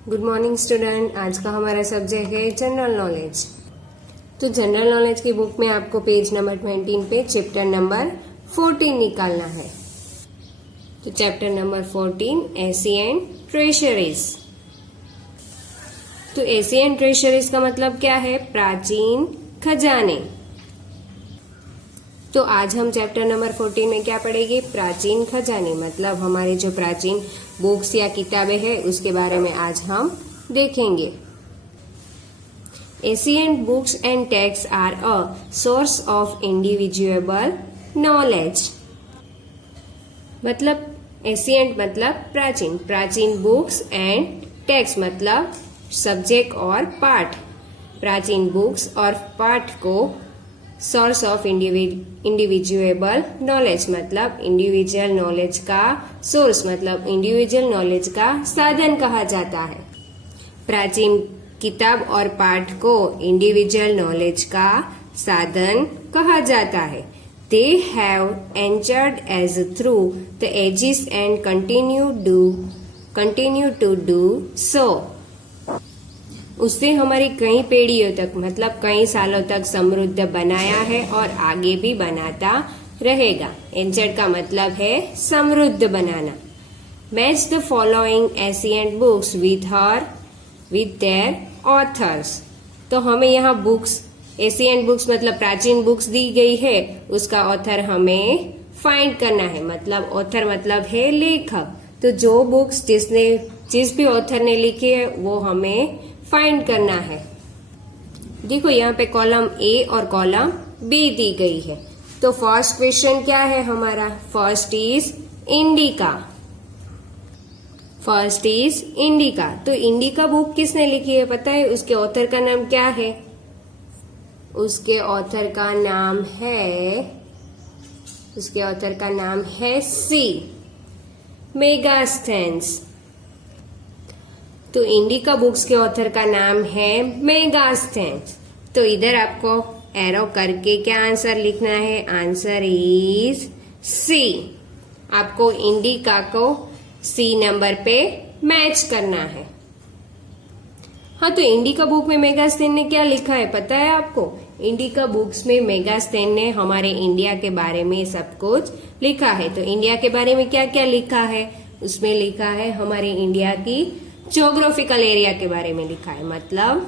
Good morning student. आज का हमारा सब्जेक्ट है जनरल नॉलेज। तो जनरल नॉलेज की बुक में आपको पेज नंबर 19 पे चैप्टर नंबर 14 निकालना है। तो चैप्टर नंबर 14 एशियन ट्रेजरीज। तो एशियन ट्रेजरीज का मतलब क्या है? प्राचीन खजाने। तो आज हम चैप्टर नंबर 14 में क्या पढ़ेंगे? प्राचीन खजाने, मतलब हमारे जो प्राचीन बुक्स या किताबें हैं उसके बारे में आज हम देखेंगे। Ancient books and text are a source of individual knowledge. मतलब एशियंट मतलब प्राचीन, प्राचीन बुक्स एंड टेक्स्ट मतलब सब्जेक्ट और पाठ। प्राचीन बुक्स और पाठ को सोर्स ऑफ इंडिविजुअल नॉलेज मतलब इंडिविजुअल नॉलेज का सोर्स मतलब इंडिविजुअल नॉलेज का साधन कहा जाता है। प्राचीन किताब और पाठ को इंडिविजुअल नॉलेज का साधन कहा जाता है। They have anchored age through the ages and continue to do so. उससे हमारी कई पीढ़ियों तक मतलब कई सालों तक समृद्ध बनाया है और आगे भी बनाता रहेगा। एंचर्ड का मतलब है समृद्ध बनाना। Match the following ancient books with their authors. तो हमें यहाँ बुक्स, एशियंट बुक्स मतलब प्राचीन बुक्स दी गई है, उसका ऑथर हमें फाइंड करना है। मतलब ऑथर मतलब है लेखक। तो जो बुक्स जिस भी ऑथर ने लिखी है वो हमें फाइंड करना है। देखो यहाँ पे कॉलम ए और कॉलम बी दी गई है। तो फर्स्ट क्वेश्चन क्या है हमारा? First is indica. First is indica. तो इंडिका बुक किसने लिखी है पता है? उसके ऑथर का नाम क्या है? उसके ऑथर का नाम है सी मेगास्थेन्स। तो इंडिका बुक्स के ऑथर का नाम है मेगास्थेन्स। तो इधर आपको एरो करके क्या आंसर लिखना है? Answer is C. आपको इंडिका को सी नंबर पे मैच करना है। हाँ, तो इंडिका बुक में मेगास्थेन ने क्या लिखा है पता है आपको? इंडिका बुक्स में मेगास्थेन ने हमारे इंडिया के बारे में सब कुछ लिखा है। तो इंडिया के बारे में क्या क्या लिखा है? उसमें लिखा है हमारे इंडिया की ज्योग्राफिकल एरिया के बारे में लिखा है, मतलब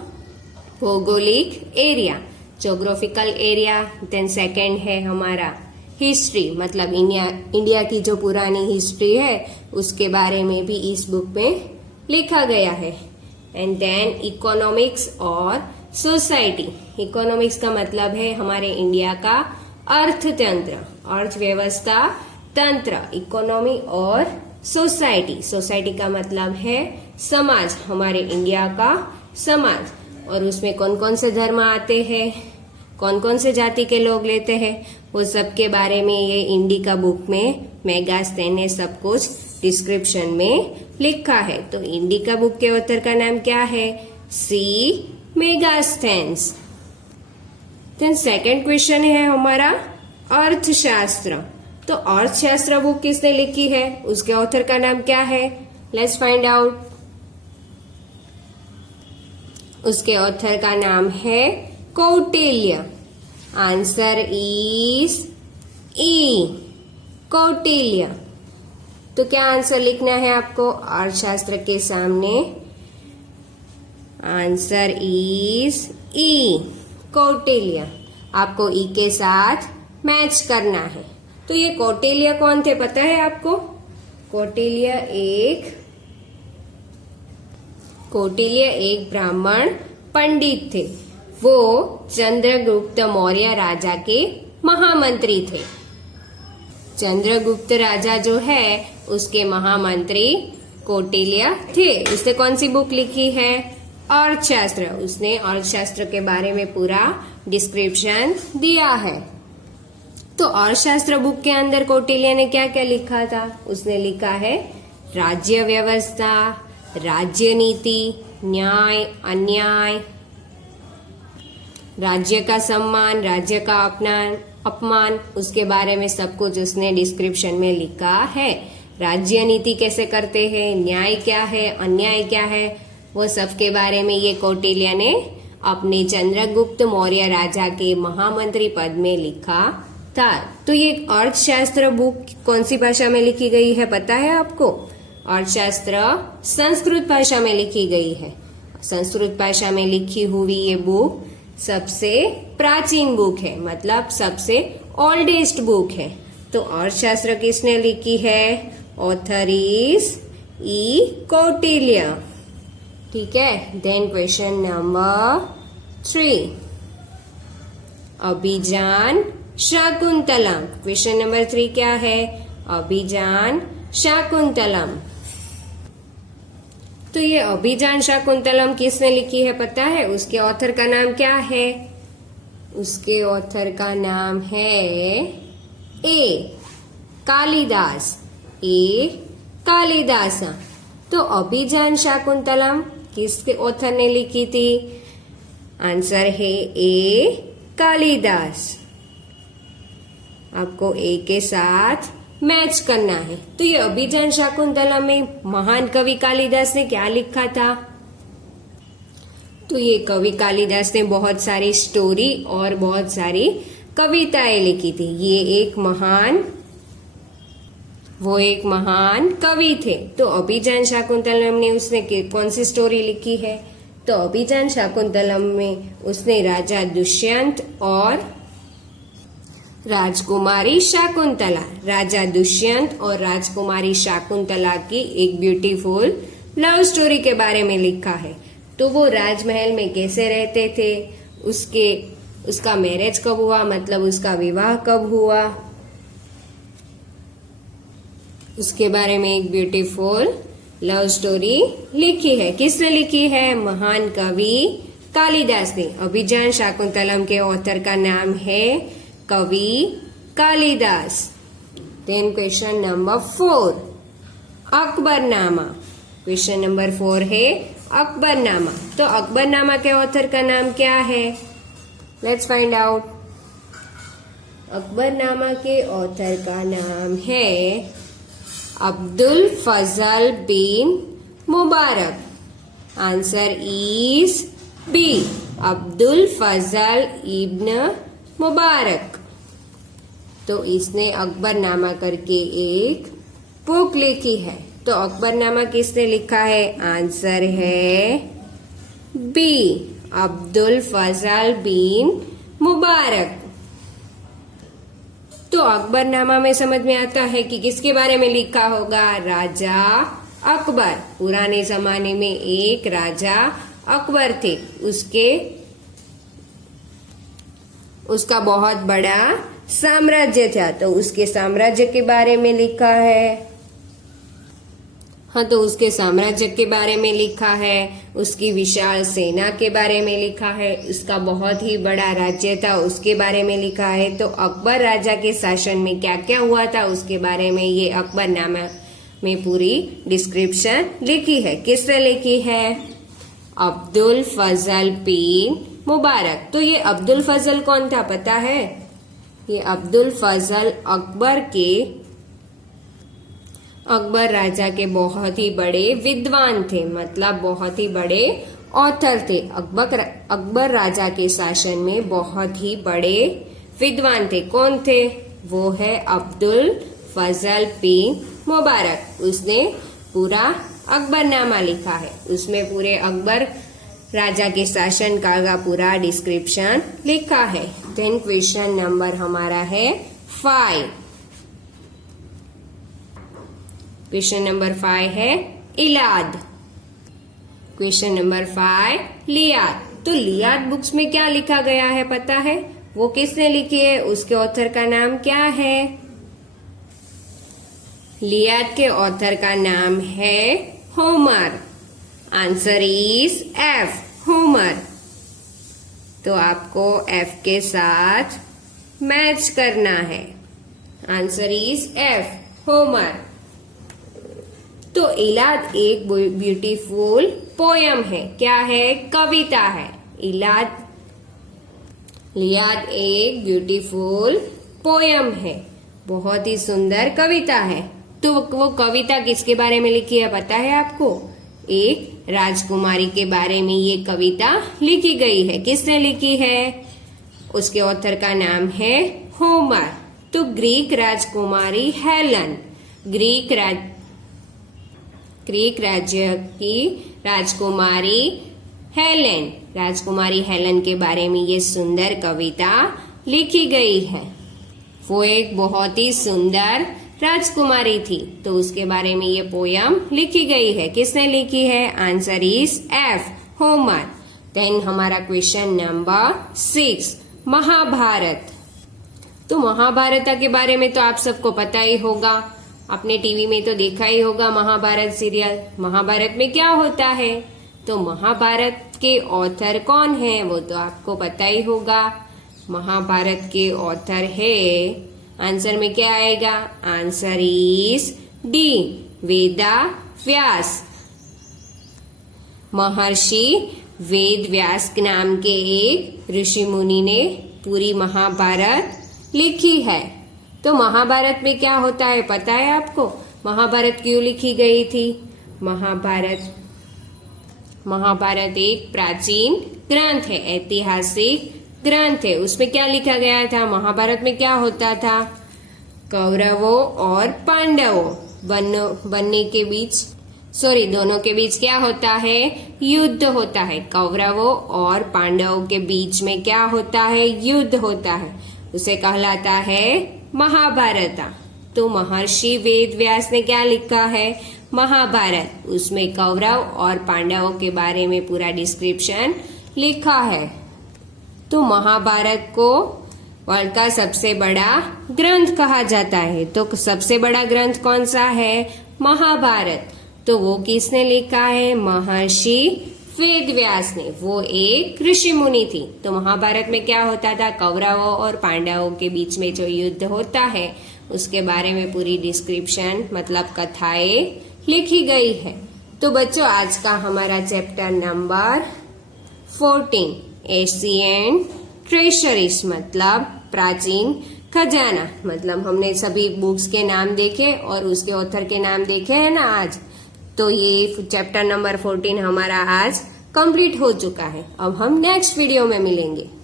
भौगोलिक area, geographical area. Then second है हमारा हिस्ट्री, मतलब इंडिया की जो पुरानी हिस्ट्री है उसके बारे में भी इस बुक में लिखा गया है। एंड देन इकोनॉमिक्स और सोसाइटी। इकोनॉमिक्स का मतलब है हमारे इंडिया का अर्थतंत्र, अर्थव्यवस्था तंत्र, इकोनॉमी और सोसाइटी। सोसाइटी का मतलब है समाज, हमारे इंडिया का समाज। और उसमें कौन कौन से धर्म आते हैं, कौन कौन से जाति के लोग लेते हैं, वो सब के बारे में ये इंडिका बुक में मेगास्थेन ने सब कुछ डिस्क्रिप्शन में लिखा है। तो इंडिका बुक के ऑथर का नाम क्या है? सी मेगास्थेन्स। देन सेकंड क्वेश्चन है हमारा अर्थशास्त्र। तो अर्थशास्त्र बुक किसने लिखी है? उसके ऑथर का नाम क्या है? Let's find out. उसके ऑथर का नाम है कौटिल्य। आंसर इज ई, कौटिल्य। तो क्या आंसर लिखना है आपको अर्थशास्त्र के सामने? आंसर इज ई, कौटिल्य। आपको ई के साथ मैच करना है। तो ये कौटिल्य कौन थे पता है आपको? कौटिल्य एक ब्राह्मण पंडित थे। वो चंद्रगुप्त मौर्य राजा के महामंत्री थे। चंद्रगुप्त राजा जो है उसके महामंत्री कौटिल्य थे। उसने कौन सी बुक लिखी है? अर्थशास्त्र। उसने अर्थशास्त्र के बारे में पूरा डिस्क्रिप्शन दिया है। तो अर्थशास्त्र बुक के अंदर कौटिल्य ने क्या क्या लिखा था? उसने लिखा है राज्य व्यवस्था, राज्य नीति, न्याय अन्याय, राज्य का सम्मान, राज्य का अपमान, उसके बारे में सब कुछ उसने डिस्क्रिप्शन में लिखा है। राज्य नीति कैसे करते हैं, न्याय क्या है, अन्याय क्या है, वो सब के बारे में ये कौटिल्य ने अपने चंद्रगुप्त मौर्य राजा के महामंत्री पद में लिखा था। तो ये अर्थशास्त्र बुक कौन सी भाषा में लिखी गई है पता है आपको? अर्थशास्त्र संस्कृत भाषा में लिखी गई है। संस्कृत भाषा में लिखी हुई ये बुक सबसे प्राचीन बुक है, मतलब सबसे ओल्डेस्ट बुक है। तो अर्थशास्त्र किसने लिखी है? ऑथर इज ई कौटिल्य। ठीक है। Then question number 3, Abhijnan Shakuntalam. Question number 3 क्या है? अभिजान शाकुंतलम। तो ये अभिजान शाकुंतलम किसने लिखी है पता है? उसके ऑथर का नाम क्या है? उसके ऑथर का नाम है ए कालिदास। ए कालिदास। तो अभिजान शाकुंतलम किसके ऑथर ने लिखी थी? आंसर है ए कालिदास। आपको ए के साथ मैच करना है। तो ये अभिजान शाकुंतलम में महान कवि कालिदास ने क्या लिखा था? तो ये कवि कालिदास ने बहुत सारी स्टोरी और बहुत सारी कविताएं लिखी थी। वो एक महान कवि थे। तो अभिजान शाकुंतलम ने उसने कौन सी स्टोरी लिखी है? तो अभिजान शाकुंतलम में उसने राजा दुष्यंत और राजकुमारी शाकुंतला की एक ब्यूटीफुल लव स्टोरी के बारे में लिखा है। तो वो राजमहल में कैसे रहते थे, उसका मैरिज कब हुआ, मतलब उसका विवाह कब हुआ, उसके बारे में एक ब्यूटीफुल लव स्टोरी लिखी है। किसने लिखी है? महान कवि कालिदास ने। अभिजान शाकुंतलम के ऑथर का नाम है कवि Kalidas. Then question number 4, Akbarnama. Question number 4 है अकबरनामा। तो अकबरनामा के ऑथर का नाम क्या है? Let's find out. अकबरनामा के ऑथर का नाम है अब्दुल फजल बिन मुबारक। आंसर इज बी, अब्दुल फजल इब्न मुबारक। तो इसने अकबरनामा करके एक बुक लिखी है। तो अकबरनामा किसने लिखा है? आंसर है बी, अब्दुल फजल बिन मुबारक। तो अकबरनामा में समझ में आता है कि किसके बारे में लिखा होगा? राजा अकबर। पुराने जमाने में एक राजा अकबर थे, उसका बहुत बड़ा साम्राज्य था। तो उसके साम्राज्य के बारे में लिखा है। हाँ, तो उसके साम्राज्य के बारे में लिखा है, उसकी विशाल सेना के बारे में लिखा है, उसका बहुत ही बड़ा राज्य था उसके बारे में लिखा है। तो अकबर राजा के शासन में क्या क्या हुआ था उसके बारे में ये अकबरनामा में पूरी डिस्क्रिप्शन लिखी है। किसने लिखी है? अब्दुल फजल बिन मुबारक। तो ये अब्दुल फजल कौन था पता है? ये अब्दुल फजल अकबर राजा के बहुत ही बड़े विद्वान थे, मतलब बहुत ही बड़े ऑथर थे। अकबर राजा के शासन में बहुत ही बड़े विद्वान थे। कौन थे? वो है अब्दुल फजल बिन मुबारक। उसने पूरा अकबरनामा लिखा है, उसमें पूरे अकबर राजा के शासन का पूरा डिस्क्रिप्शन लिखा है। देन क्वेश्चन नंबर हमारा है 5। क्वेश्चन नंबर 5 है इलाद। Question number 5 लियाद। तो लियाद बुक्स में क्या लिखा गया है पता है? वो किसने लिखी है? उसके ऑथर का नाम क्या है? लियाद के ऑथर का नाम है Homer. Answer is F, Homer. तो आपको एफ के साथ मैच करना है। Answer is F, Homer. तो इलाद एक ब्यूटीफुल पोयम है। क्या है? कविता है। लियाद एक ब्यूटीफुल पोयम है, बहुत ही सुंदर कविता है। तो वो कविता किसके बारे में लिखी है पता है आपको? एक राजकुमारी के बारे में ये कविता लिखी गई है। किसने लिखी है? उसके ऑथर का नाम है होमर। तो ग्रीक राजकुमारी हेलन, ग्रीक राज्य की राजकुमारी हेलन के बारे में ये सुंदर कविता लिखी गई है। वो एक बहुत ही सुंदर राजकुमारी थी, तो उसके बारे में ये पोयम लिखी गई है। किसने लिखी है? Answer is F, Homer. Then हमारा क्वेश्चन नंबर 6, महाभारत। तो महाभारत के बारे में तो आप सबको पता ही होगा, आपने टीवी में तो देखा ही होगा महाभारत सीरियल। महाभारत में क्या होता है? तो महाभारत के ऑथर कौन है वो तो आपको पता ही होगा। महाभारत के ऑथर है, आंसर में क्या आएगा? आंसर इज डी, वेदा व्यास। महर्षि वेद व्यास नाम के एक ऋषि मुनि ने पूरी महाभारत लिखी है। तो महाभारत में क्या होता है पता है आपको? महाभारत क्यों लिखी गई थी? महाभारत एक प्राचीन ग्रंथ है, ऐतिहासिक ग्रंथ है। उसमें क्या लिखा गया था? महाभारत में क्या होता था? कौरवों और पांडवों दोनों के बीच क्या होता है? युद्ध होता है। कौरवों और पांडवों के बीच में क्या होता है? युद्ध होता है। उसे कहलाता है महाभारत। तो महर्षि वेद व्यास ने क्या लिखा है? महाभारत। उसमें कौरव और पांडवों के बारे में पूरा डिस्क्रिप्शन लिखा है। तो महाभारत को वर्ल्ड का सबसे बड़ा ग्रंथ कहा जाता है। तो सबसे बड़ा ग्रंथ कौन सा है? महाभारत। तो वो किसने लिखा है? महर्षि वेद व्यास ने। वो एक ऋषि मुनि थी। तो महाभारत में क्या होता था? कौरवों और पांडवों के बीच में जो युद्ध होता है उसके बारे में पूरी डिस्क्रिप्शन मतलब कथाएं लिखी गई है। तो बच्चों आज का हमारा चैप्टर नंबर 14 एशियंट ट्रेजरीज मतलब प्राचीन खजाना, मतलब हमने सभी बुक्स के नाम देखे और उसके ऑथर के नाम देखे हैं ना आज। तो ये चैप्टर नंबर 14 हमारा आज कंप्लीट हो चुका है। अब हम नेक्स्ट वीडियो में मिलेंगे।